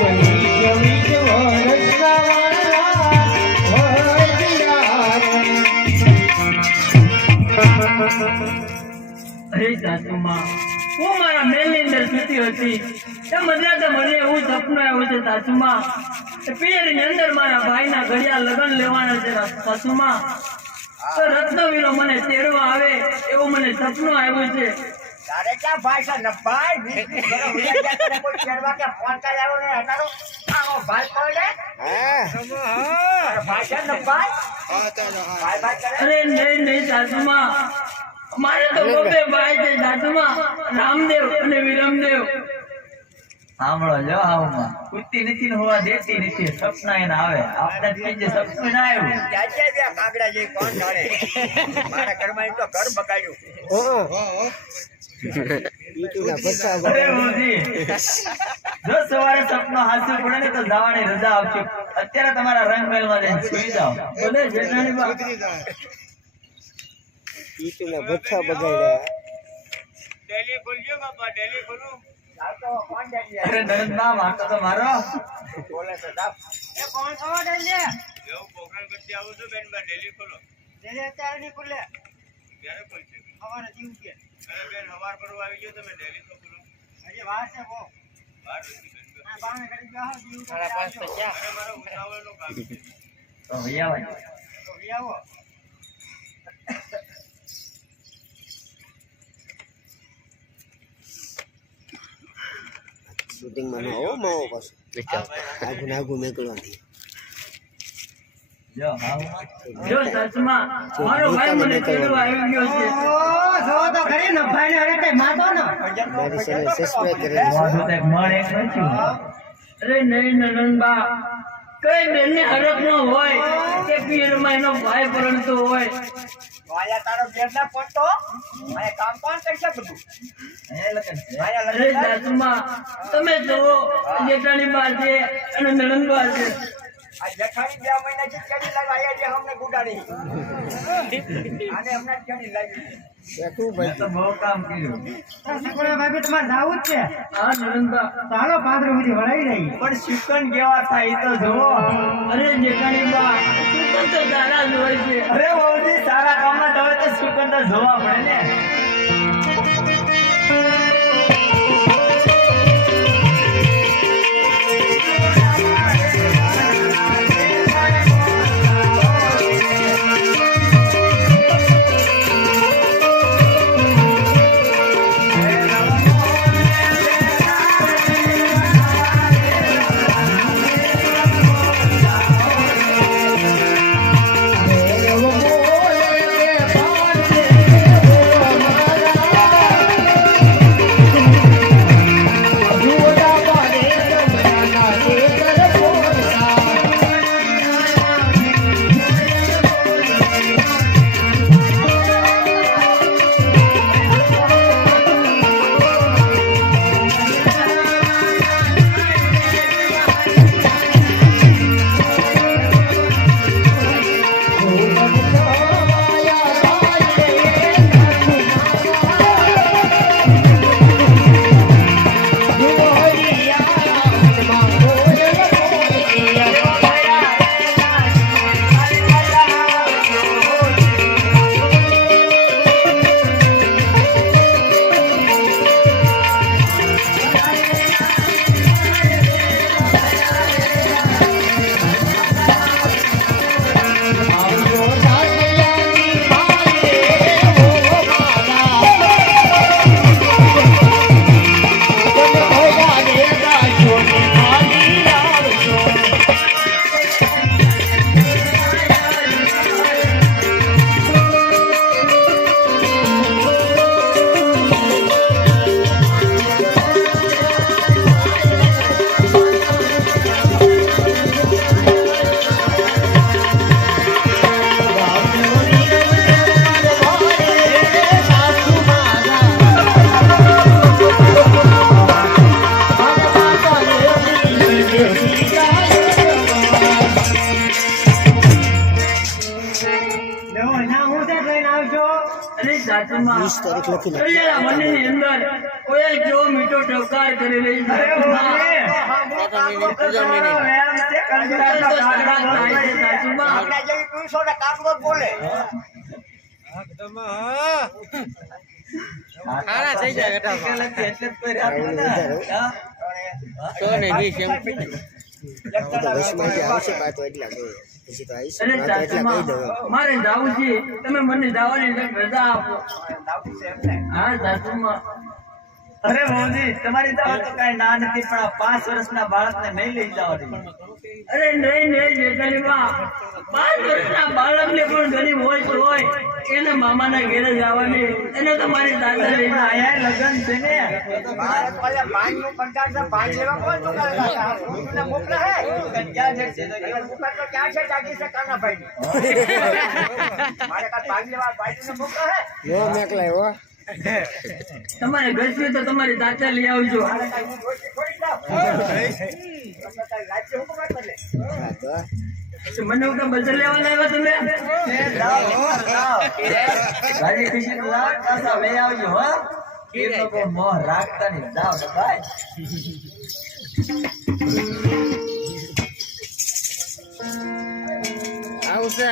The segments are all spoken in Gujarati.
હું મારા મેલની અંદર સુતી હતી તે મજાતે મને એવું સપનું આવ્યું છે સાસુમાં પિયરની અંદર મારા ભાઈના ઘડિયા લગ્ન લેવાના છે સાસુમાં તો રત્નવીરો મને તેડવા આવે એવું મને સપનું આવ્યું છે તારે ક્યાં ભાઈ છે ને ભાઈ કોઈ તેડવા કે ફોન કરી આવ્યો ને હટારો આવો ભાઈ પડે ભાઈ છે ને ભાઈ અરે નહીં સાસુમાં મારે તો બબે ભાઈ છે સાસુમાં રામદેવ અને વિરમદેવ સાંભળો જો આવું કુત્તી નથી હોવા દેતી નથી સપના એને આવે આપણે જે સપનું ના આવ્યું ત્યાં બે કાગડા જેવી કોણ જાણે મારા ઘરમાં તો ઘર બગાડ્યું અરે મોદી જો સવારે સપનો હાથે પડે ને તો જવાની રજા આવશે અત્યારે તમારા રંગમહેલમાં જઈને સુઈ જાઓ ભલે જેઠાણી બા ઈટુના ભઠ્ઠા બગાડ્યા ડેલી ખોલજો બાપા ડેલી ખોલું અરે નરેન્દ્ર મારતો તો મારો બોલે તો સાહેબ એ કોણ છો ડેલી એવું પ્રોગ્રામ કરતી આવું છું બેન બા ડેલી ખોલો ડેલી અત્યારે નહીં ખુલે ક્યારે ખોલશે સવારે જીવ કે અરે બેન સવાર પર આવી ગયો તમે ડેલી તો ખોલો હજી વાર છે બહુ વાર નથી બેન આ બાને કરી જાઓ જીવ સાડા 5 તો ક્યાં અરે મારો ઉતાવળનો કામ છે તો ભૈયા તો આવો શૂટિંગ માં આવો માવો પાછો આગુ નીકળવાની જો જો સાસુમાં મારો ભાઈ મને તેડવા આવી ગયો છે જો તો ખરી ને ભાઈ ને હરટે માતો ને મારી ચેનલ સબસ્ક્રાઇબ કરી વાંધો તો એક મણ એક નથી અરે નહીં નંદબા કઈ બેનને હરખ ન હોય કે પિયરમાં એનો ભાઈ પરણતો હોય વાયા તારો બેન ના પોતો મને કામ કોણ કરશે બધું એ લગન છે વાયા અરે સાસુમાં તમે જુઓ જેઠાણી બા છે અને નણંદબા છે આ જેઠાણી 2 મહિનાથી ચડી લાવ્યા જે અમને ગુડાડી આને અમને ચડી લાવી બેઠું મેં તો બહુ કામ કર્યું શીકોડા ભાભી તમારે જાવું જ છે હા નણંદબા ચાલો 5 સુધી વળાઈ રહી પણ શિકન કેવા થાય એ તો જુઓ અરે જેઠાણી બા શું તો સારા જ હોય છે અરે બહુજી સારા કામમાં તમે તો શિકન તો જોવા પડે ને અરે સાચુમાં 20 તારીખ લખી નાખ. કરિયાણા મંદિરની અંદર કોયલ કેવો મીઠો ટવકાર કરી રહી છે અરે સાચુમાં. તમારો વ્યાયામ છે, કંટાળો કાઢવા થાય છે સાચુમાં. આપણા જેવી તું છો ને કાપડો જ બોલે ખાના થઈ જાય એટલે જ કોઈ રાખ્યું ને. હા? તો 10 માંથી આવશે પાછો એટલા કહે. પછી તો આવીશ અરે પાછો એટલા કહી દઉં. સાચુમાં મારે જાવું છે તમે મને જવાની રજા આપો. હા સાચુમાં. અરે ભૌજી, તમારી જાવ તો કઈ ના નથી, પણ આ 5 વર્ષના બાળકને નહીં લઈ જાવ. અરે નહીં જેઠાણીમાં 5 વર્ષના બાળકને પણ ગરીબ હોય તો હોય એને મામાના ઘેરે જવાની એને તો મારી દાદા લઈ જાય. આયા લગન છે ને. ભારત વાળા ભાઈનું કંટાળ છે ભાઈ જેવા કોણ દુકાન લાગા મને મોકલે હે ક્યાં છે? અગર દુકાન તો ક્યાં છે જાગી છે કાના ભાઈ મારે કા ભાઈ લેવા ભાઈને મોકલે હે યો મેકલાય હો. તમારે ગજવી તો તમારી દાદા લઈ આવજો. મારે કાઈ રોટી ખોઈ જાવ રાજ્ય હુકમ કરે હા તો મને હું કાં બજાર લેવા લાવ્યા તમે? ગાડી ખુશી તો લાવ, પાછા લઈ આવજો હો. એનો કોઈ મોહ રાખતા નહીં. જાઓ ને ભાઈ. આવશે.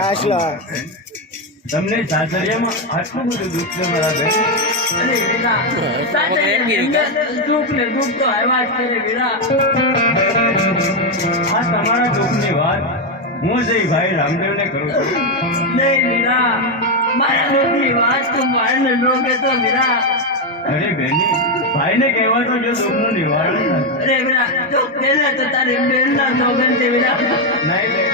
હાસલો. તમને સાસરિયામાં આટલું બધું દુઃખ છે મારા બેન? અરે વીરા, દાદાની અંદર દુઃખ ને દુઃખ તો આવ્યા જ કરે વીરા. આ તમારા દુઃખની વાત હું જઈ ભાઈ રામદેવને કરું છું. નહીં વીરા, મારા દુઃખની વાત તું મારને ન કહેતો વીરા. અરે બેની, ભાઈને કહેવા તો જો દુઃખનું નિવારણ નથી. અરે વીરા, તો પહેલા તો તારી બેનના સોગંદ છે વીરા. નહીં બેન,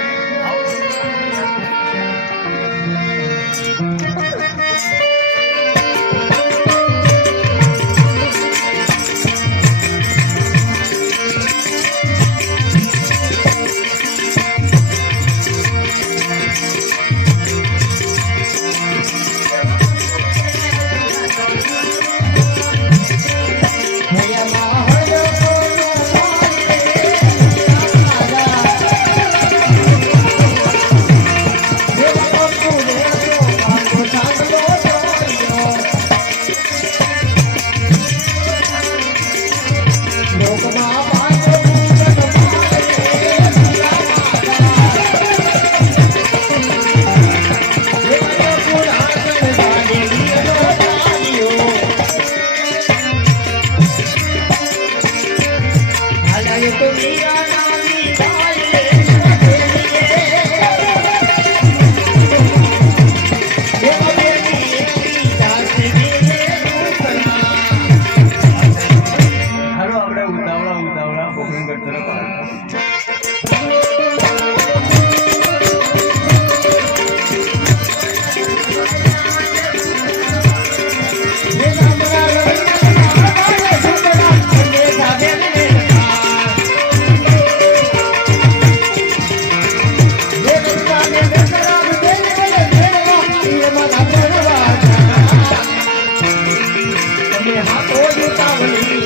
હાલો આપણે ઉતાવળા પોખરણગઢ તરફ આવ્યા. હાથો જુતાવલી